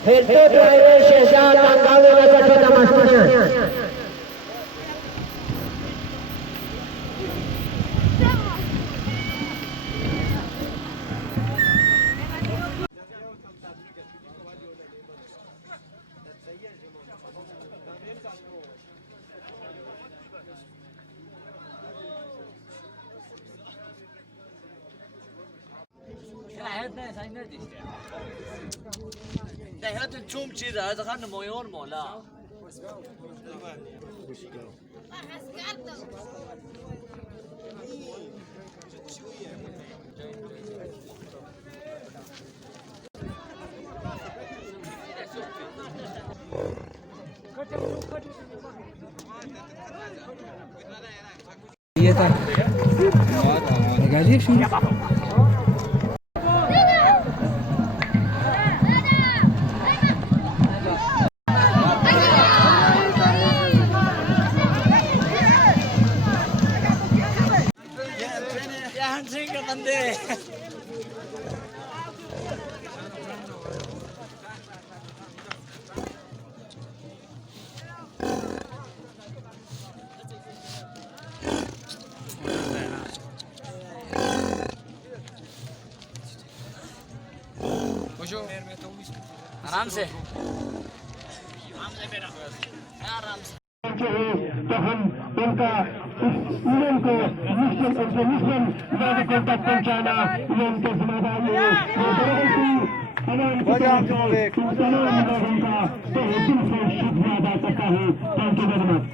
Itu driver Syesa tanggal 21 Tamasya. Der hört den Chumchi da, also kann der Mojon mola. ये था लगा दिए फिर आराम से तो हम उनका यूनियन को मुस्लिम नागरिकों तक पहुंचाना ये उनकी जिम्मेदारी है। तमाम लोगों का तहे दिल से शुक्रिया अदा करता हूँ। Thank you very much.